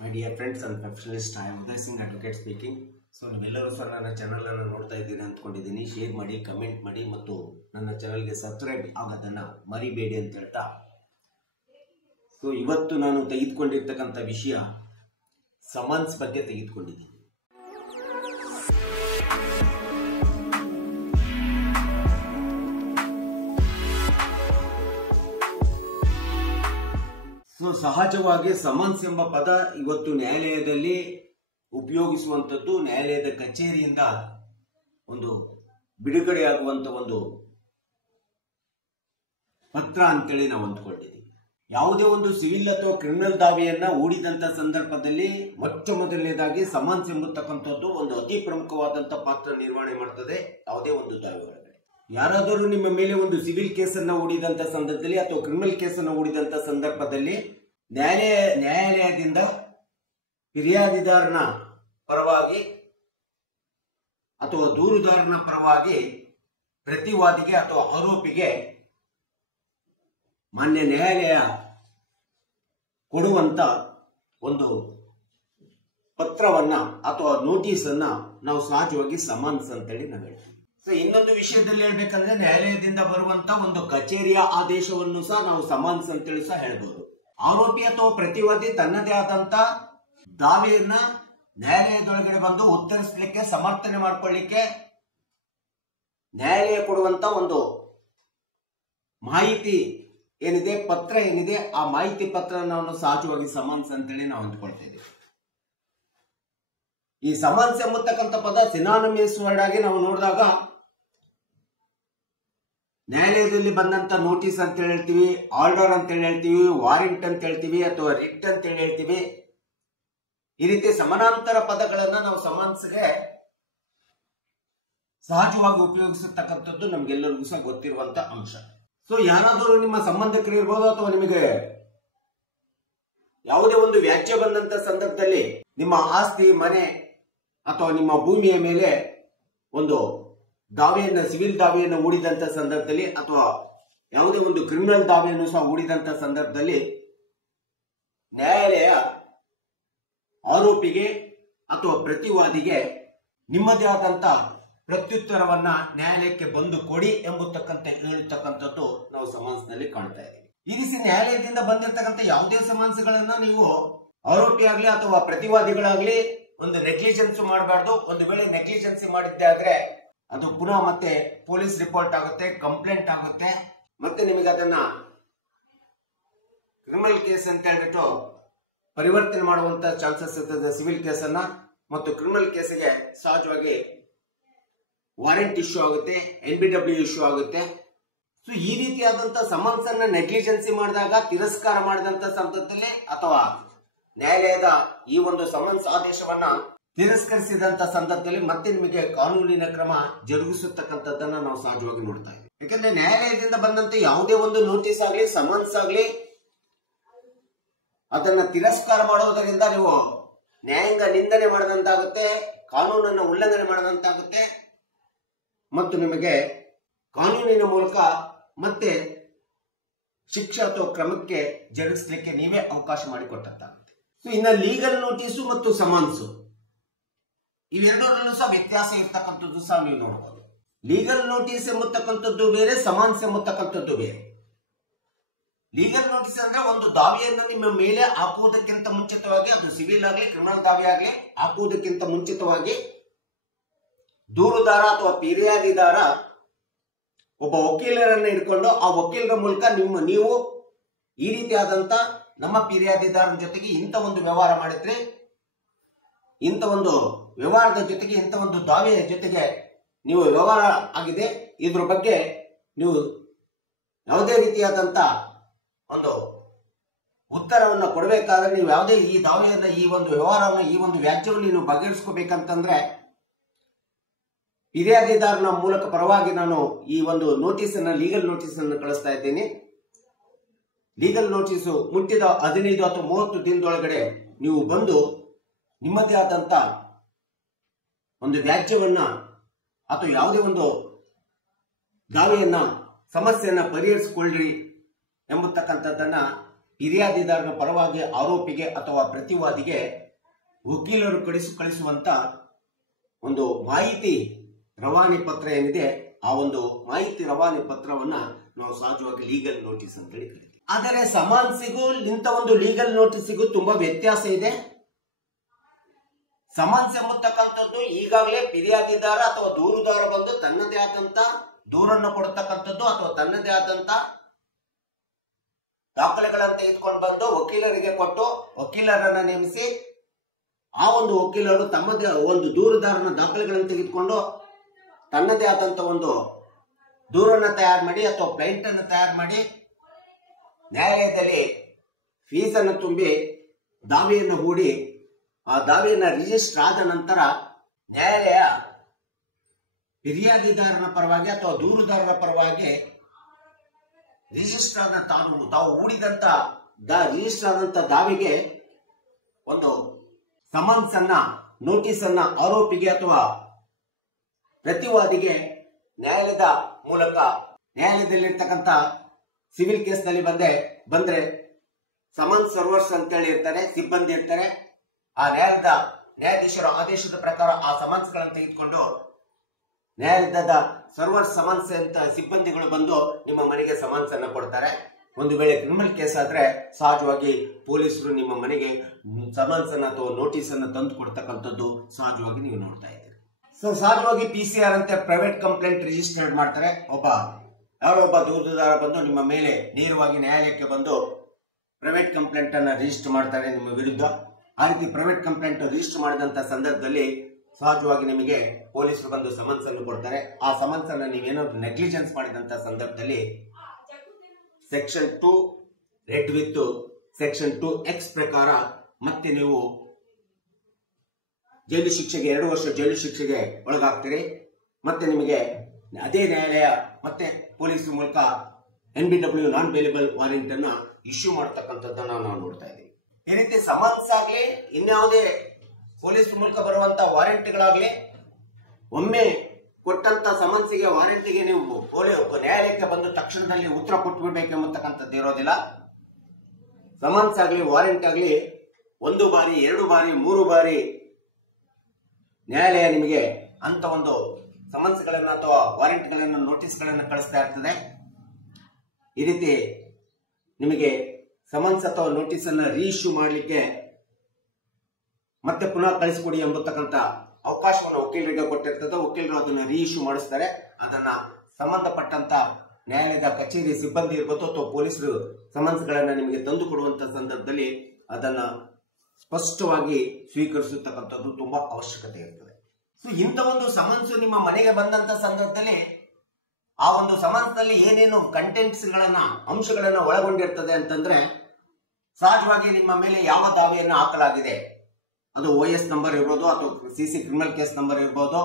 My dear friends and professionalists, I am Uday Singh, advocate speaking. So ನೀವೆಲ್ಲರೂ ಸಹ ನನ್ನ channel ಅನ್ನು ನೋಡ್ತಾ ಇದ್ದೀರಿ ಅಂದ್ಕೊಂಡಿದ್ದೀನಿ. ಶೇರ್ ಮಾಡಿ, ಕಮೆಂಟ್ ಮಾಡಿ ಮತ್ತು ನನ್ನ ಚಾನೆಲ್ಗೆ ಸಬ್ಸ್ಕ್ರೈಬ್ ಆಗೋದನ್ನ ಮರಿಬೇಡಿ ಅಂತ ಹೇಳ್ತಾ, ಸೊ ಇವತ್ತು ನಾನು ತೆಗೆದುಕೊಂಡಿರ್ತಕ್ಕಂಥ ವಿಷಯ ಸಮನ್ಸ್ ಬಗ್ಗೆ ತೆಗೆದುಕೊಂಡಿದ್ದೀನಿ. ಸೊ ಸಹಜವಾಗಿ ಸಮನ್ಸ್ ಎಂಬ ಪದ ಇವತ್ತು ನ್ಯಾಯಾಲಯದಲ್ಲಿ ಉಪಯೋಗಿಸುವಂಥದ್ದು, ನ್ಯಾಯಾಲಯದ ಕಚೇರಿಯಿಂದ ಒಂದು ಬಿಡುಗಡೆಯಾಗುವಂತ ಒಂದು ಪತ್ರ ಅಂತೇಳಿ ನಾವು ಅಂದ್ಕೊಂಡಿದ್ದೀವಿ. ಯಾವುದೇ ಒಂದು ಸಿವಿಲ್ ಅಥವಾ ಕ್ರಿಮಿನಲ್ ದಾವೆಯನ್ನ ಹೂಡಿದಂತ ಸಂದರ್ಭದಲ್ಲಿ ಮೊಟ್ಟ ಮೊದಲನೇದಾಗಿ ಸಮನ್ಸ್ ಎಂಬತಕ್ಕಂಥದ್ದು ಒಂದು ಅತಿ ಪ್ರಮುಖವಾದಂತ ಪಾತ್ರ ನಿರ್ವಹಣೆ ಮಾಡ್ತದೆ. ಯಾವುದೇ ಒಂದು ದಾವೆ ಒಳಗಡೆ ಯಾರಾದರೂ ನಿಮ್ಮ ಮೇಲೆ ಒಂದು ಸಿವಿಲ್ ಕೇಸನ್ನ ಹೂಡಿದಂತ ಸಂದರ್ಭದಲ್ಲಿ ಅಥವಾ ಕ್ರಿಮಿನಲ್ ಕೇಸನ್ನು ಹೂಡಿದಂತ ಸಂದರ್ಭದಲ್ಲಿ ನ್ಯಾಯಾಲಯದಿಂದ ಫಿರ್ಯಾದಿದಾರನ ಪರವಾಗಿ ಅಥವಾ ದೂರುದಾರನ ಪರವಾಗಿ ಪ್ರತಿವಾದಿಗೆ ಅಥವಾ ಆರೋಪಿಗೆ ಮಾನ್ಯ ನ್ಯಾಯಾಲಯ ಕೊಡುವಂತ ಒಂದು ಪತ್ರವನ್ನ ಅಥವಾ ನೋಟಿಸ್ ಅನ್ನ ನಾವು ಸಹಜವಾಗಿ ಸಮನ್ಸ್ ಅಂತೇಳಿ ನಾವು ಹೇಳ್ತೀವಿ. ಸೊ ಇನ್ನೊಂದು ವಿಷಯದಲ್ಲಿ ಹೇಳ್ಬೇಕಂದ್ರೆ ನ್ಯಾಯಾಲಯದಿಂದ ಬರುವಂತ ಒಂದು ಕಚೇರಿಯ ಆದೇಶವನ್ನು ಸಹ ನಾವು ಸಮನ್ಸ್ ಅಂತೇಳಿ ಸಹ ಹೇಳ್ಬೋದು. ಆರೋಪಿ ಅಥವಾ ಪ್ರತಿವಾದಿ ತನ್ನದೇ ಆದಂತ ದಾವೆಯನ್ನ ನ್ಯಾಯಾಲಯದೊಳಗಡೆ ಬಂದು ಉತ್ತರಿಸಲಿಕ್ಕೆ, ಸಮರ್ಥನೆ ಮಾಡಿಕೊಳ್ಳಿಕ್ಕೆ ನ್ಯಾಯಾಲಯ ಕೊಡುವಂತ ಒಂದು ಮಾಹಿತಿ ಏನಿದೆ, ಪತ್ರ ಏನಿದೆ, ಆ ಮಾಹಿತಿ ಪತ್ರ ನಾವು ಸಹಜವಾಗಿ ಸಮನ್ಸ್ ಅಂತೇಳಿ ನಾವು ಅಂದ್ಕೊಳ್ತಾ ಇದ್ದೀವಿ. ಈ ಸಮನ್ಸ್ ಎಂಬತಕ್ಕಂಥ ಪದ ಸಿನಾನಿಮಸ್ ವರ್ಡ್ ಆಗಿ ನಾವು ನೋಡಿದಾಗ ನ್ಯಾಯಾಲಯದಲ್ಲಿ ಬಂದಂತ ನೋಟಿಸ್ ಅಂತ ಹೇಳ್ತೀವಿ, ಆರ್ಡರ್ ಅಂತ ಹೇಳ್ತೀವಿ, ವಾರೆಂಟ್ ಅಂತ ಹೇಳ್ತೀವಿ ಅಥವಾ ರಿಟ್ ಅಂತ ಹೇಳ್ತೀವಿ. ಈ ರೀತಿ ಸಮಾನಾಂತರ ಪದಗಳನ್ನ ನಾವು ಸಮನ್ಸ್ಗೆ ಸಹಜವಾಗಿ ಉಪಯೋಗಿಸತಕ್ಕಂಥದ್ದು ನಮ್ಗೆಲ್ಲರಿಗೂ ಸಹ ಗೊತ್ತಿರುವಂತ ಅಂಶ. ಸೊ ಯಾರಾದರೂ ನಿಮ್ಮ ಸಂಬಂಧಿಕರು ಇರ್ಬೋದು ಅಥವಾ ನಿಮಗೆ ಯಾವುದೇ ಒಂದು ವ್ಯಾಜ್ಯ ಬಂದಂತ ಸಂದರ್ಭದಲ್ಲಿ ನಿಮ್ಮ ಆಸ್ತಿ, ಮನೆ ಅಥವಾ ನಿಮ್ಮ ಭೂಮಿಯ ಮೇಲೆ ಒಂದು ದಾವೆಯನ್ನ, ಸಿವಿಲ್ ದಾವೆಯನ್ನು ಹೂಡಿದಂತ ಸಂದರ್ಭದಲ್ಲಿ ಅಥವಾ ಯಾವುದೇ ಒಂದು ಕ್ರಿಮಿನಲ್ ದಾವೆಯನ್ನು ಸಹ ಹೂಡಿದಂತ ಸಂದರ್ಭದಲ್ಲಿ ನ್ಯಾಯಾಲಯ ಆರೋಪಿಗೆ ಅಥವಾ ಪ್ರತಿವಾದಿಗೆ ನಿಮ್ಮದೇ ಆದಂತ ಪ್ರತ್ಯುತ್ತರವನ್ನ ನ್ಯಾಯಾಲಯಕ್ಕೆ ಬಂದು ಕೊಡಿ ಎಂಬತಕ್ಕಂತ ಹೇಳ್ತಕ್ಕಂಥದ್ದು ನಾವು ಸಮನ್ಸ್ ನಲ್ಲಿ ಕಾಣ್ತಾ ಇದ್ದೀವಿ. ಈ ರೀತಿ ನ್ಯಾಯಾಲಯದಿಂದ ಬಂದಿರತಕ್ಕಂಥ ಯಾವುದೇ ಸಮನ್ಸ್ಗಳನ್ನ ನೀವು ಆರೋಪಿ ಆಗ್ಲಿ ಅಥವಾ ಪ್ರತಿವಾದಿಗಳಾಗ್ಲಿ ಒಂದು ನೆಗ್ಲಿಜೆನ್ಸ್ ಮಾಡಬಾರ್ದು. ಒಂದು ವೇಳೆ ನೆಗ್ಲಿಜೆನ್ಸಿ ಮಾಡಿದ್ದೆ ಆದ್ರೆ ಅದು ಪುನಃ ಮತ್ತೆ ಪೊಲೀಸ್ ರಿಪೋರ್ಟ್ ಆಗುತ್ತೆ, ಕಂಪ್ಲೇಂಟ್ ಆಗುತ್ತೆ, ಮತ್ತೆ ನಿಮಗೆ ಅದನ್ನ ಕ್ರಿಮಿನಲ್ ಕೇಸ್ ಅಂತ ಹೇಳ್ಬಿಟ್ಟು ಪರಿವರ್ತನೆ ಮಾಡುವಂತ ಚಾನ್ಸಸ್ ಇರ್ತದೆ. ಸಿವಿಲ್ ಕೇಸನ್ನ ಮತ್ತು ಕ್ರಿಮಿನಲ್ ಕೇಸಿಗೆ ಸಹಜವಾಗಿ ವಾರೆಂಟ್ ಇಶ್ಯೂ ಆಗುತ್ತೆ, NBW ಇಶ್ಯೂ ಆಗುತ್ತೆ. ಸೊ ಈ ರೀತಿಯಾದಂತ ಸಮನ್ಸ್ ಅನ್ನ ನೆಗ್ಲಿಜೆನ್ಸಿ ಮಾಡಿದಾಗ, ತಿರಸ್ಕಾರ ಮಾಡಿದಂತ ಸಂದರ್ಭದಲ್ಲಿ ಅಥವಾ ನ್ಯಾಯಾಲಯದ ಈ ಒಂದು ಸಮನ್ಸ್ ಆದೇಶವನ್ನ ತಿರಸ್ಕರಿಸಿದಂತ ಸಂದರ್ಭದಲ್ಲಿ ಮತ್ತೆ ನಿಮಗೆ ಕಾನೂನಿನ ಕ್ರಮ ಜರುಗಿಸತಕ್ಕಂಥದ್ದನ್ನ ನಾವು ಸಹಜವಾಗಿ ನೋಡ್ತಾ ಇದ್ದೀವಿ. ಯಾಕಂದ್ರೆ ನ್ಯಾಯಾಲಯದಿಂದ ಬಂದಂತ ಯಾವುದೇ ಒಂದು ನೋಟಿಸ್ ಆಗ್ಲಿ, ಸಮನ್ಸ್ ಆಗ್ಲಿ, ಅದನ್ನ ತಿರಸ್ಕಾರ ಮಾಡೋದರಿಂದ ನೀವು ನ್ಯಾಯಾಂಗ ನಿಂದನೆ ಮಾಡದಂತಾಗುತ್ತೆ, ಕಾನೂನನ್ನು ಉಲ್ಲಂಘನೆ ಮಾಡದಂತಾಗುತ್ತೆ ಮತ್ತು ನಿಮಗೆ ಕಾನೂನಿನ ಮೂಲಕ ಮತ್ತೆ ಶಿಕ್ಷೆ ಅಥವಾ ಕ್ರಮಕ್ಕೆ ಜರುಗಿಸಲಿಕ್ಕೆ ನೀವೇ ಅವಕಾಶ ಮಾಡಿಕೊಟ್ಟಂತಾಗುತ್ತೆ. ಸೊ ಇನ್ನ ಲೀಗಲ್ ನೋಟಿಸು ಮತ್ತು ಸಮನ್ಸು ಇವೆರಡರಲ್ಲೂ ಸಹ ವ್ಯತ್ಯಾಸ ಇರ್ತಕ್ಕಂಥದ್ದು ಸಹ ನೀವು ನೋಡಬಹುದು. ಲೀಗಲ್ ನೋಟಿಸ್ ಎಂಬತಕ್ಕಂಥದ್ದು ಬೇರೆ, ಸಮನ್ಸ್ ಎಂಬತಕ್ಕಂಥದ್ದು ಬೇರೆ. ಲೀಗಲ್ ನೋಟಿಸ್ ಅಂದ್ರೆ ಒಂದು ದಾವೆಯನ್ನು ನಿಮ್ಮ ಮೇಲೆ ಹಾಕುವುದಕ್ಕಿಂತ ಮುಂಚಿತವಾಗಿ, ಅದು ಸಿವಿಲ್ ಆಗಲಿ ಕ್ರಿಮಿನಲ್ ದಾವೆ ಆಗಲಿ, ಹಾಕುವುದಕ್ಕಿಂತ ಮುಂಚಿತವಾಗಿ ದೂರುದಾರ ಅಥವಾ ಫಿರ್ಯಾದಿದಾರ ಒಬ್ಬ ವಕೀಲರನ್ನ ಇಟ್ಕೊಂಡು ಆ ವಕೀಲರ ಮೂಲಕ ನೀವು ಈ ರೀತಿಯಾದಂತ ನಮ್ಮ ಫಿರ್ಯಾದಿದಾರನ ಜೊತೆಗೆ ಇಂಥ ಒಂದು ವ್ಯವಹಾರ ಮಾಡಿದ್ರೆ, ಇಂಥ ಒಂದು ವ್ಯವಹಾರದ ಜೊತೆಗೆ ಇಂಥ ಒಂದು ದಾವೆಯ ಜೊತೆಗೆ ನೀವು ವ್ಯವಹಾರ ಆಗಿದೆ, ಇದ್ರ ಬಗ್ಗೆ ನೀವು ಯಾವುದೇ ರೀತಿಯಾದಂತ ಒಂದು ಉತ್ತರವನ್ನ ಕೊಡಬೇಕಾದ್ರೆ ನೀವು ಯಾವುದೇ ಈ ದಾವೆಯನ್ನ, ಈ ಒಂದು ವ್ಯವಹಾರವನ್ನ, ಈ ಒಂದು ವ್ಯಾಜ್ಯವನ್ನು ನೀವು ಬಗೆಹರಿಸ್ಕೋಬೇಕಂತಂದ್ರೆ ಫಿರ್ಯಾದಿದಾರನ ಮೂಲಕ ಪರವಾಗಿ ನಾನು ಈ ಒಂದು ನೋಟಿಸ್ ಅನ್ನ, ಲೀಗಲ್ ನೋಟಿಸ್ ಅನ್ನು ಕಳಿಸ್ತಾ ಇದ್ದೀನಿ. ಲೀಗಲ್ ನೋಟಿಸ್ ಮುಟ್ಟಿದ 15 ಅಥವಾ 30 ದಿನದೊಳಗಡೆ ನೀವು ಬಂದು ನಿಮ್ಮದೇ ಆದಂತ ಒಂದು ವ್ಯಾಜ್ಯವನ್ನ ಅಥವಾ ಯಾವುದೇ ಒಂದು ದಾವೆಯನ್ನ, ಸಮಸ್ಯೆಯನ್ನ ಪರಿಹರಿಸಿಕೊಳ್ಳ್ರಿ ಎಂಬತಕ್ಕಂಥದ್ದನ್ನ ಫಿರ್ಯಾದಿದಾರನ ಪರವಾಗಿ ಆರೋಪಿಗೆ ಅಥವಾ ಪ್ರತಿವಾದಿಗೆ ವಕೀಲರು ಕಳಿಸುವಂತ ಒಂದು ಮಾಹಿತಿ ರವಾನೆ ಪತ್ರ ಏನಿದೆ, ಆ ಒಂದು ಮಾಹಿತಿ ರವಾನೆ ಪತ್ರವನ್ನ ನಾವು ಸಹಜವಾಗಿ ಲೀಗಲ್ ನೋಟಿಸ್ ಅಂತ ಹೇಳಿ ಕರಿತೀವಿ. ಆದರೆ ಸಮನ್ಸಿಗೂ ಇಂಥ ಒಂದು ಲೀಗಲ್ ನೋಟಿಸಿಗೂ ತುಂಬಾ ವ್ಯತ್ಯಾಸ ಇದೆ. ಸಮನ್ಸ್ ಎಂಬತಕ್ಕಂಥದ್ದು ಈಗಾಗಲೇ ಫಿರ್ಯಾದಿದಾರ ಅಥವಾ ದೂರುದಾರ ಬಂದು ತನ್ನದೇ ಆದಂತ ದೂರನ್ನು ಕೊಡತಕ್ಕಂಥದ್ದು ಅಥವಾ ತನ್ನದೇ ಆದಂತ ದಾಖಲೆಗಳನ್ನು ತೆಗೆದುಕೊಂಡು ಬಂದು ವಕೀಲರಿಗೆ ಕೊಟ್ಟು ವಕೀಲರನ್ನ ನೇಮಿಸಿ ಆ ಒಂದು ವಕೀಲರು ತಮ್ಮದೇ ಒಂದು ದೂರುದಾರನ ದಾಖಲೆಗಳನ್ನು ತೆಗೆದುಕೊಂಡು ತನ್ನದೇ ಆದಂತ ಒಂದು ದೂರನ್ನ ತಯಾರು ಮಾಡಿ ಅಥವಾ ಪ್ಲೈಂಟ್ ಅನ್ನು ತಯಾರು ಮಾಡಿ ನ್ಯಾಯಾಲಯದಲ್ಲಿ ಫೀಸನ್ನು ತುಂಬಿ ದಾವೆಯನ್ನು ಹೂಡಿ ಆ ದಾವೆಯನ್ನ ರಿಜಿಸ್ಟರ್ ಆದ ನಂತರ ನ್ಯಾಯಾಲಯ ಫಿರ್ಯಾದಿದಾರನ ಪರವಾಗಿ ಅಥವಾ ದೂರುದಾರರ ಪರವಾಗಿ ರಿಜಿಸ್ಟರ್ ಆದ ತಾವು ಹೂಡಿದಂತ ರಿಜಿಸ್ಟರ್ ಆದಂತ ದಾವೆಗೆ ಒಂದು ಸಮನ್ಸ್ ಅನ್ನ ನೋಟಿಸ್ ಅನ್ನ ಆರೋಪಿಗೆ ಅಥವಾ ಪ್ರತಿವಾದಿಗೆ ನ್ಯಾಯಾಲಯದ ಮೂಲಕ ನ್ಯಾಯಾಲಯದಲ್ಲಿರ್ತಕ್ಕಂಥ ಸಿವಿಲ್ ಕೇಸ್ ನಲ್ಲಿ ಬಂದ್ರೆ ಸಮನ್ಸ್ ಸರ್ವರ್ಸ್ ಅಂತೇಳಿ ಇರ್ತಾರೆ, ಸಿಬ್ಬಂದಿ ಇರ್ತಾರೆ. ಆ ನ್ಯಾಯಾಧೀಶರ ಆದೇಶದ ಪ್ರಕಾರ ಆ ಸಮನ್ಸ್ ಗಳನ್ನು ತೆಗೆದುಕೊಂಡು ನ್ಯಾಯಾಲಯದ ಸರ್ವರ್ ಸಮನ್ಸ್ ಅಂತ ಸಿಬ್ಬಂದಿಗಳು ಬಂದು ನಿಮ್ಮ ಮನೆಗೆ ಸಮನ್ಸ್ ಅನ್ನ ಕೊಡ್ತಾರೆ. ಒಂದು ವೇಳೆ ಕ್ರಿಮಿನಲ್ ಕೇಸ್ ಆದ್ರೆ ಸಹಜವಾಗಿ ಪೊಲೀಸರು ನಿಮ್ಮ ಮನೆಗೆ ಸಮನ್ಸ್ ಅನ್ನ ಅಥವಾ ನೋಟಿಸ್ ಅನ್ನ ತಂದು ಕೊಡ್ತಕ್ಕಂಥದ್ದು ಸಹಜವಾಗಿ ನೀವು ನೋಡ್ತಾ ಇದ್ದೀರಿ. ಸೊ ಸಹಜವಾಗಿ PCR ಅಂತ ಪ್ರೈವೇಟ್ ಕಂಪ್ಲೇಂಟ್ ರಿಜಿಸ್ಟರ್ಡ್ ಮಾಡ್ತಾರೆ. ಯಾರೋ ಒಬ್ಬ ದೂರುದಾರ ಬಂದು ನಿಮ್ಮ ಮೇಲೆ ನೇರವಾಗಿ ನ್ಯಾಯಾಲಯಕ್ಕೆ ಬಂದು ಪ್ರೈವೇಟ್ ಕಂಪ್ಲೇಂಟ್ ಅನ್ನ ರಿಜಿಸ್ಟರ್ ಮಾಡ್ತಾರೆ ನಿಮ್ಮ ವಿರುದ್ಧ. ಆ ರೀತಿ ಪ್ರೈವೇಟ್ ಕಂಪ್ಲೇಂಟ್ ರಿಜಿಸ್ಟರ್ ಮಾಡಿದಂತ ಸಂದರ್ಭದಲ್ಲಿ ಸಹಜವಾಗಿ ನಿಮಗೆ ಪೊಲೀಸರು ಬಂದು ಸಮನ್ಸ್ ಅನ್ನು ಕೊಡ್ತಾರೆ. ಆ ಸಮನ್ಸ್ ಅನ್ನು ನೀವೇನಾದ್ರು ನೆಗ್ಲಿಜೆನ್ಸ್ ಮಾಡಿದಂತ ಸಂದರ್ಭದಲ್ಲಿ section 2 red with section 2X ಪ್ರಕಾರ ಮತ್ತೆ ನೀವು ಜೈಲು ಶಿಕ್ಷೆಗೆ 2 ವರ್ಷ ಜೈಲು ಶಿಕ್ಷೆಗೆ ಒಳಗಾಗ್ತೀರಿ. ಮತ್ತೆ ನಿಮಗೆ ಅದೇ ನ್ಯಾಯಾಲಯ ಮತ್ತೆ ಪೊಲೀಸ್ ಮೂಲಕ NBW ನಾನ್ ಬೇಲೇಬಲ್ ವಾರೆಂಟ್ ಅನ್ನ ಇಶ್ಯೂ ಮಾಡತಕ್ಕಂಥದ್ದನ್ನ ನಾವು ನೋಡ್ತಾ ಇದ್ದೀವಿ. ಈ ರೀತಿ ಸಮನ್ಸ್ ಆಗ್ಲಿ ಇನ್ಯಾವುದೇ ಪೊಲೀಸ್ ಮೂಲಕ ಬರುವಂತ ವಾರೆಂಟ್ಗಳಾಗ್ಲಿ ಒಮ್ಮೆ ಕೊಟ್ಟಂತ ಸಮನ್ಸಿಗೆ ವಾರೆಂಟಿಗೆ ನೀವು ನ್ಯಾಯಾಲಯಕ್ಕೆ ಬಂದು ತಕ್ಷಣದಲ್ಲಿ ಉತ್ತರ ಕೊಟ್ಟು ಬಿಡ್ಬೇಕು ಎಂಬತಕ್ಕಂಥದ್ದು ಇರೋದಿಲ್ಲ. ಸಮನ್ಸ್ ಆಗ್ಲಿ ವಾರೆಂಟ್ ಆಗ್ಲಿ 1 ಬಾರಿ 2 ಬಾರಿ 3 ಬಾರಿ ನ್ಯಾಯಾಲಯ ನಿಮಗೆ ಅಂತ ಒಂದು ಸಮನ್ಸ್ ಗಳನ್ನ ಅಥವಾ ವಾರೆಂಟ್ ಗಳನ್ನ ನೋಟಿಸ್ ಗಳನ್ನ ಕಳಿಸ್ತಾ ಇರ್ತದೆ. ಈ ರೀತಿ ನಿಮಗೆ ಸಮನ್ಸ್ ಅಥವಾ ನೋಟಿಸ್ ಅನ್ನ ರೀಇಶ್ಯೂ ಮಾಡಲಿಕ್ಕೆ ಮತ್ತೆ ಪುನಃ ಕಳಿಸಿಕೊಡಿ ಎಂಬತಕ್ಕಂಥ ಅವಕಾಶವನ್ನು ವಕೀಲರಿಗೆ ಕೊಟ್ಟಿರ್ತದೆ. ವಕೀಲರು ಅದನ್ನ ರೀಇಶ್ಯೂ ಮಾಡಿಸ್ತಾರೆ. ಅದನ್ನ ಸಂಬಂಧಪಟ್ಟಂತ ನ್ಯಾಯಾಲಯದ ಕಚೇರಿ ಸಿಬ್ಬಂದಿ ಇರ್ಬೋದು ಅಥವಾ ಪೊಲೀಸರು ಸಮನ್ಸ್ ಗಳನ್ನ ನಿಮಗೆ ತಂದು ಕೊಡುವಂತ ಸಂದರ್ಭದಲ್ಲಿ ಅದನ್ನ ಸ್ಪಷ್ಟವಾಗಿ ಸ್ವೀಕರಿಸತಕ್ಕಂಥದ್ದು ತುಂಬಾ ಅವಶ್ಯಕತೆ ಇರ್ತದೆ. ಸೊ ಇಂಥ ಒಂದು ಸಮನ್ಸ್ ನಿಮ್ಮ ಮನೆಗೆ ಬಂದಂತ ಸಂದರ್ಭದಲ್ಲಿ ಆ ಒಂದು ಸಮನ್ಸ್ ನಲ್ಲಿ ಏನೇನು ಕಂಟೆಂಟ್ಸ್ ಗಳನ್ನ ಅಂಶಗಳನ್ನ ಒಳಗೊಂಡಿರ್ತದೆ ಅಂತಂದ್ರೆ ಸಹಜವಾಗಿ ನಿಮ್ಮ ಮೇಲೆ ಯಾವ ದಾವೆಯನ್ನು ಹಾಕಲಾಗಿದೆ, ಅದು OS ನಂಬರ್ ಇರ್ಬೋದು ಅಥವಾ CC ಕ್ರಿಮಿನಲ್ ಕೇಸ್ ನಂಬರ್ ಇರ್ಬೋದು.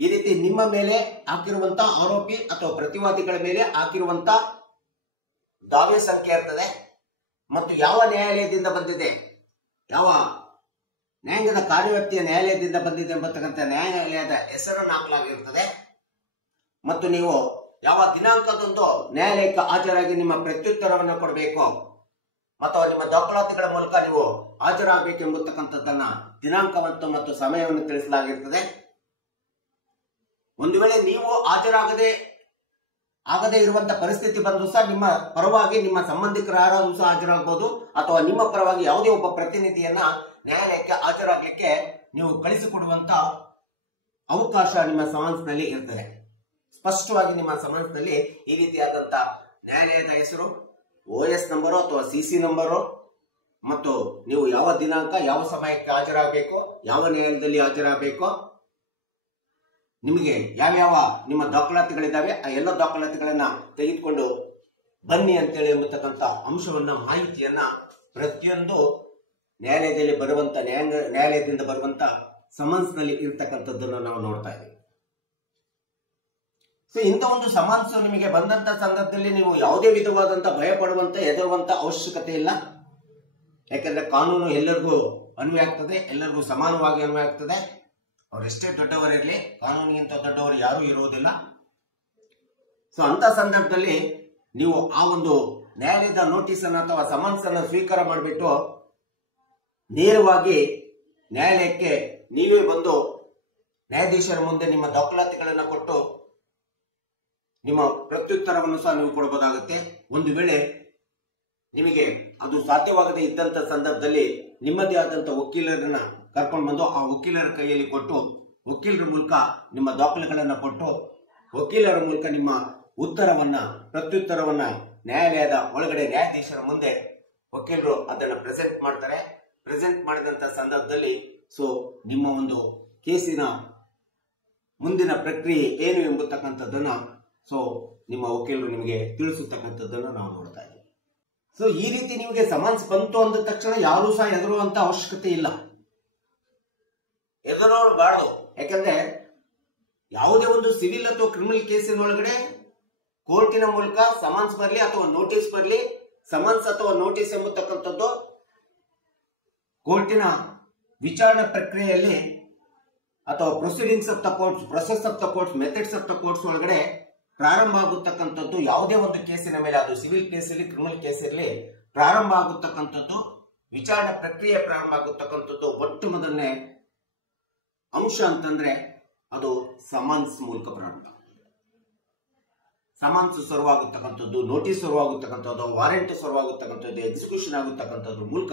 ಈ ರೀತಿ ನಿಮ್ಮ ಮೇಲೆ ಹಾಕಿರುವಂತ ಆರೋಪಿ ಅಥವಾ ಪ್ರತಿವಾದಿಗಳ ಮೇಲೆ ಹಾಕಿರುವಂತ ದಾವೆ ಸಂಖ್ಯೆ ಇರ್ತದೆ ಮತ್ತು ಯಾವ ನ್ಯಾಯಾಲಯದಿಂದ ಬಂದಿದೆ, ಯಾವ ನ್ಯಾಯಾಂಗದ ಕಾರ್ಯವ್ಯಾಪ್ತಿಯ ನ್ಯಾಯಾಲಯದಿಂದ ಬಂದಿದೆ ಎಂಬತಕ್ಕಂಥ ನ್ಯಾಯಾಲಯದ ಹೆಸರನ್ನು ಹಾಕಲಾಗಿರುತ್ತದೆ. ಮತ್ತು ನೀವು ಯಾವ ದಿನಾಂಕದಂದು ನ್ಯಾಯಾಲಯಕ್ಕೆ ಹಾಜರಾಗಿ ನಿಮ್ಮ ಪ್ರತ್ಯುತ್ತರವನ್ನು ಕೊಡಬೇಕು ಮತ್ತು ನಿಮ್ಮ ದಾಖಲಾತಿಗಳ ಮೂಲಕ ನೀವು ಹಾಜರಾಗಬೇಕು ಎಂಬತಕ್ಕಂಥದ್ದನ್ನ ದಿನಾಂಕವನ್ನು ಮತ್ತು ಸಮಯವನ್ನು ತಿಳಿಸಲಾಗಿರ್ತದೆ. ಒಂದು ವೇಳೆ ನೀವು ಆಗದೇ ಇರುವಂತ ಪರಿಸ್ಥಿತಿ ಬಂದರೂ ಸಹ ನಿಮ್ಮ ಪರವಾಗಿ ನಿಮ್ಮ ಸಂಬಂಧಿಕರು ಯಾರಾದ್ರೂ ಸಹ ಹಾಜರಾಗಬಹುದು ಅಥವಾ ನಿಮ್ಮ ಪರವಾಗಿ ಯಾವುದೇ ಒಬ್ಬ ಪ್ರತಿನಿಧಿಯನ್ನ ನ್ಯಾಯಾಲಯಕ್ಕೆ ಹಾಜರಾಗಲಿಕ್ಕೆ ನೀವು ಕಳಿಸಿಕೊಡುವಂತ ಅವಕಾಶ ನಿಮ್ಮ ಸಮನ್ಸ್ ನಲ್ಲಿ ಇರ್ತದೆ. ಸ್ಪಷ್ಟವಾಗಿ ನಿಮ್ಮ ಸಮನ್ಸ್ ನಲ್ಲಿ ಈ ರೀತಿಯಾದಂತ ನ್ಯಾಯಾಲಯದ ಹೆಸರು, OS ನಂಬರು ಅಥವಾ CC ನಂಬರು ಮತ್ತು ನೀವು ಯಾವ ದಿನಾಂಕ ಯಾವ ಸಮಯಕ್ಕೆ ಹಾಜರಾಗಬೇಕು, ಯಾವ ನ್ಯಾಯಾಲಯದಲ್ಲಿ ಹಾಜರಾಗಬೇಕು, ನಿಮಗೆ ಯಾವ್ಯಾವ ನಿಮ್ಮ ದಾಖಲಾತಿಗಳಿದ್ದಾವೆ ಆ ಎಲ್ಲ ದಾಖಲಾತಿಗಳನ್ನ ತೆಗೆದುಕೊಂಡು ಬನ್ನಿ ಅಂತೇಳಿ ಎಂಬತಕ್ಕಂಥ ಅಂಶವನ್ನ ಮಾಹಿತಿಯನ್ನ ಪ್ರತಿಯೊಂದು ನ್ಯಾಯಾಲಯದಲ್ಲಿ ಬರುವಂತ ನ್ಯಾಯಾಲಯದಿಂದ ಬರುವಂತ ಸಮನ್ಸ್ ನಲ್ಲಿ ಇರ್ತಕ್ಕಂಥದ್ದನ್ನು ನಾವು ನೋಡ್ತಾ ಇದ್ದೀವಿ. ಸೊ ಇಂಥ ಒಂದು ಸಮನ್ಸ್ ನಿಮಗೆ ಬಂದಂತ ಸಂದರ್ಭದಲ್ಲಿ ನೀವು ಯಾವುದೇ ವಿಧವಾದಂತ ಭಯ ಪಡುವಂತ ಹೆದರುವಂತ ಅವಶ್ಯಕತೆ ಇಲ್ಲ. ಯಾಕಂದ್ರೆ ಕಾನೂನು ಎಲ್ಲರಿಗೂ ಅನ್ವಯ ಆಗ್ತದೆ, ಎಲ್ಲರಿಗೂ ಸಮಾನವಾಗಿ ಅನ್ವಯ ಆಗ್ತದೆ. ಅವರೆಷ್ಟೇ ದೊಡ್ಡವರಿರಲಿ ಕಾನೂನಿಗಿಂತ ದೊಡ್ಡವರು ಯಾರೂ ಇರುವುದಿಲ್ಲ. ಸೊ ಅಂತ ಸಂದರ್ಭದಲ್ಲಿ ನೀವು ಆ ಒಂದು ನ್ಯಾಯಾಲಯದ ನೋಟಿಸ್ ಅನ್ನು ಅಥವಾ ಸಮನ್ಸ್ ಅನ್ನು ಸ್ವೀಕಾರ ಮಾಡಿಬಿಟ್ಟು ನೇರವಾಗಿ ನ್ಯಾಯಾಲಯಕ್ಕೆ ನೀವೇ ಬಂದು ನ್ಯಾಯಾಧೀಶರ ಮುಂದೆ ನಿಮ್ಮ ದಾಖಲಾತಿಗಳನ್ನು ಕೊಟ್ಟು ನಿಮ್ಮ ಪ್ರತ್ಯುತ್ತರವನ್ನು ಸಹ ನೀವು ಕೊಡಬಹುದಾಗುತ್ತೆ. ಒಂದು ವೇಳೆ ನಿಮಗೆ ಅದು ಸಾಧ್ಯವಾಗದೇ ಇದ್ದಂತ ಸಂದರ್ಭದಲ್ಲಿ ನಿಮ್ಮದೇ ಆದಂತ ವಕೀಲರನ್ನ ಕರ್ಕೊಂಡು ಬಂದು ಆ ವಕೀಲರ ಕೈಯಲ್ಲಿ ಕೊಟ್ಟು ವಕೀಲರ ಮೂಲಕ ನಿಮ್ಮ ದಾಖಲೆಗಳನ್ನ ಕೊಟ್ಟು ವಕೀಲರ ಮೂಲಕ ನಿಮ್ಮ ಉತ್ತರವನ್ನ ಪ್ರತ್ಯುತ್ತರವನ್ನ ನ್ಯಾಯಾಲಯದ ಒಳಗಡೆ ನ್ಯಾಯಾಧೀಶರ ಮುಂದೆ ವಕೀಲರು ಅದನ್ನ ಪ್ರೆಸೆಂಟ್ ಮಾಡ್ತಾರೆ. ಪ್ರೆಸೆಂಟ್ ಮಾಡಿದಂತ ಸಂದರ್ಭದಲ್ಲಿ ಸೊ ನಿಮ್ಮ ಒಂದು ಕೇಸಿನ ಮುಂದಿನ ಪ್ರಕ್ರಿಯೆ ಏನು ಎಂಬತಕ್ಕಂಥದ್ದನ್ನ ಸೊ ನಿಮ್ಮ ವಕೀಲರು ನಿಮಗೆ ತಿಳಿಸತಕ್ಕಂಥದ್ದನ್ನು ನಾವು ನೋಡ್ತಾ ಇದ್ದೀವಿ. ಸೊ ಈ ರೀತಿ ನಿಮಗೆ ಸಮನ್ಸ್ ಬಂತು ಅಂದ ತಕ್ಷಣ ಯಾರೂ ಸಹ ಹೆದರುವಂತ ಅವಶ್ಯಕತೆ ಇಲ್ಲ, ಹೆದರಬಾರದು. ಯಾಕಂದ್ರೆ ಯಾವುದೇ ಒಂದು ಸಿವಿಲ್ ಅಥವಾ ಕ್ರಿಮಿನಲ್ ಕೇಸಿನೊಳಗಡೆ ಕೋರ್ಟಿನ ಮೂಲಕ ಸಮನ್ಸ್ ಬರಲಿ ಅಥವಾ ನೋಟಿಸ್ ಬರಲಿ, ಸಮನ್ಸ್ ಅಥವಾ ನೋಟಿಸ್ ಎಂಬತಕ್ಕಂಥದ್ದು ಕೋರ್ಟಿನ ವಿಚಾರಣಾ ಪ್ರಕ್ರಿಯೆಯಲ್ಲಿ ಅಥವಾ proceedings of the courts, process of the courts, methods of the courts ಒಳಗಡೆ ಪ್ರಾರಂಭ ಆಗುತ್ತಕ್ಕಂಥದ್ದು ಯಾವುದೇ ಒಂದು ಕೇಸಿನ ಮೇಲೆ, ಅದು ಸಿವಿಲ್ ಕೇಸ್ ಇರಲಿ ಕ್ರಿಮಿನಲ್ ಕೇಸ್ ಇರಲಿ, ಪ್ರಾರಂಭ ಆಗುತ್ತಕ್ಕಂಥದ್ದು ವಿಚಾರಣಾ ಪ್ರಕ್ರಿಯೆ ಪ್ರಾರಂಭ ಆಗುತ್ತಕ್ಕಂಥದ್ದು ಒಟ್ಟು ಮೊದಲನೇ ಅಂಶ ಅಂತಂದ್ರೆ ಅದು ಸಮನ್ಸ್ ಮೂಲಕ ಪ್ರಾರಂಭ. ಸಮನ್ಸ್ ಶುರುವಾಗುತ್ತಕ್ಕಂಥದ್ದು, ನೋಟಿಸ್ ಶುರುವಾಗುತ್ತಕ್ಕಂಥದ್ದು, ವಾರೆಂಟ್ ಶುರುವಾಗುತ್ತಕ್ಕಂಥದ್ದು, ಎಕ್ಸಿಕ್ಯೂಷನ್ ಆಗುತ್ತಕ್ಕಂಥದ್ರ ಮೂಲಕ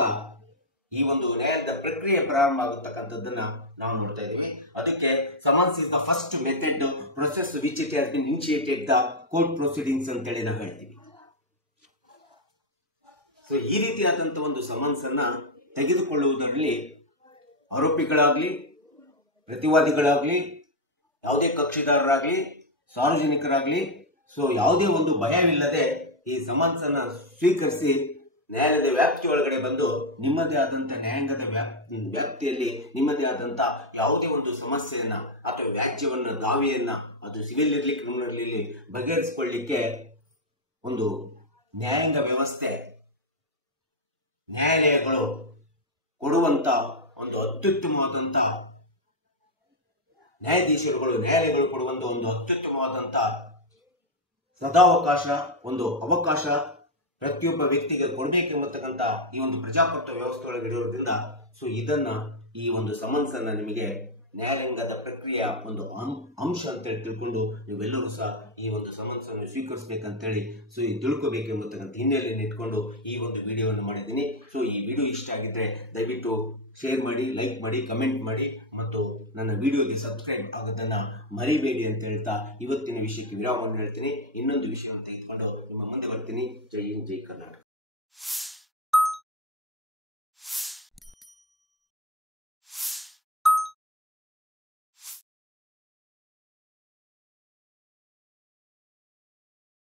ಈ ಒಂದು ನ್ಯಾಯಾಲಯದ ಪ್ರಕ್ರಿಯೆ ಪ್ರಾರಂಭ ಆಗುತ್ತಕ್ಕಂಥದ್ದನ್ನ ನಾವು ನೋಡ್ತಾ ಇದೀವಿ. ಅದಕ್ಕೆ summons is the first method process which it has been initiated the court proceedings ಅಂತೇಳಿ ನಾವು ಹೇಳ್ತೀವಿ. ಸೊ ಈ ರೀತಿಯಾದಂತ ಒಂದು ಸಮನ್ಸ್ ಅನ್ನ ತೆಗೆದುಕೊಳ್ಳುವುದರಲ್ಲಿ ಆರೋಪಿಗಳಾಗ್ಲಿ, ಪ್ರತಿವಾದಿಗಳಾಗ್ಲಿ, ಯಾವುದೇ ಕಕ್ಷಿದಾರರಾಗ್ಲಿ, ಸಾರ್ವಜನಿಕರಾಗ್ಲಿ ಸೊ ಯಾವುದೇ ಒಂದು ಭಯವಿಲ್ಲದೆ ಈ ಸಮನ್ಸ್ ಅನ್ನ ಸ್ವೀಕರಿಸಿ ನ್ಯಾಯಾಲಯದ ವ್ಯಾಪ್ತಿ ಒಳಗಡೆ ಬಂದು ನಿಮ್ಮದೇ ಆದಂತ ನ್ಯಾಯಾಂಗದ ವ್ಯಾಪ್ತಿಯಲ್ಲಿ ನಿಮ್ಮದೇ ಆದಂತ ಯಾವುದೇ ಒಂದು ಸಮಸ್ಯೆಯನ್ನ ಅಥವಾ ವ್ಯಾಜ್ಯವನ್ನ, ದಾವೆಯನ್ನ, ಅದು ಸಿವಿಲ್ ಇರಲಿ ಕ್ರಿಮಿನಲ್ ಇರಲಿ ಬಗೆಹರಿಸಿಕೊಳ್ಳಿಕ್ಕೆ ಒಂದು ನ್ಯಾಯಾಂಗ ವ್ಯವಸ್ಥೆ, ನ್ಯಾಯಾಲಯಗಳು ಕೊಡುವಂತ ಒಂದು ಅತ್ಯುತ್ತಮವಾದಂತ ನ್ಯಾಯಾಲಯಗಳು ಕೊಡುವಂತ ಒಂದು ಅತ್ಯುತ್ತಮವಾದಂತ ಸದಾವಕಾಶ, ಒಂದು ಅವಕಾಶ ಪ್ರತಿಯೊಬ್ಬ ವ್ಯಕ್ತಿಗೆ ಕೊಡಬೇಕೆಂಬತಕ್ಕಂತ ಈ ಒಂದು ಪ್ರಜಾಪ್ರಭುತ್ವ ವ್ಯವಸ್ಥೆ ಒಳಗೆ ಇರೋದ್ರಿಂದ ಸೊ ಇದನ್ನ ಈ ಒಂದು ಸಮನ್ಸ್ ಅನ್ನ ನಿಮಗೆ ನ್ಯಾಯಾಂಗದ ಪ್ರಕ್ರಿಯೆಯ ಒಂದು ಅಂಶ ಅಂತೇಳಿ ತಿಳ್ಕೊಂಡು ನೀವೆಲ್ಲರೂ ಸಹ ಈ ಒಂದು ಸಮನ್ಸ್ ಅನ್ನು ಸ್ವೀಕರಿಸಬೇಕಂತೇಳಿ ಸೊ ಈ ತಿಳ್ಕೋಬೇಕೆಂಬತಕ್ಕಂಥ ಹಿನ್ನೆಲೆಯನ್ನು ಇಟ್ಕೊಂಡು ಈ ಒಂದು ವಿಡಿಯೋವನ್ನು ಮಾಡಿದ್ದೀನಿ. ಸೊ ಈ ವಿಡಿಯೋ ಇಷ್ಟ ಆಗಿದ್ರೆ ದಯವಿಟ್ಟು ಶೇರ್ ಮಾಡಿ, ಲೈಕ್ ಮಾಡಿ, ಕಮೆಂಟ್ ಮಾಡಿ ಮತ್ತು ನನ್ನ ವಿಡಿಯೋಗೆ ಸಬ್ಸ್ಕ್ರೈಬ್ ಆಗೋದನ್ನ ಮರಿಬೇಡಿ ಅಂತ ಹೇಳ್ತಾ ಇವತ್ತಿನ ವಿಷಯಕ್ಕೆ ವಿರಾಮವನ್ನು ಹೇಳ್ತೀನಿ. ಇನ್ನೊಂದು ವಿಷಯವನ್ನು ತೆಗೆದುಕೊಂಡು ನಿಮ್ಮ ಮುಂದೆ ಬರ್ತೀನಿ. ಜೈ ಹಿಂದ್, ಜೈ ಕರ್ನಾಟಕ.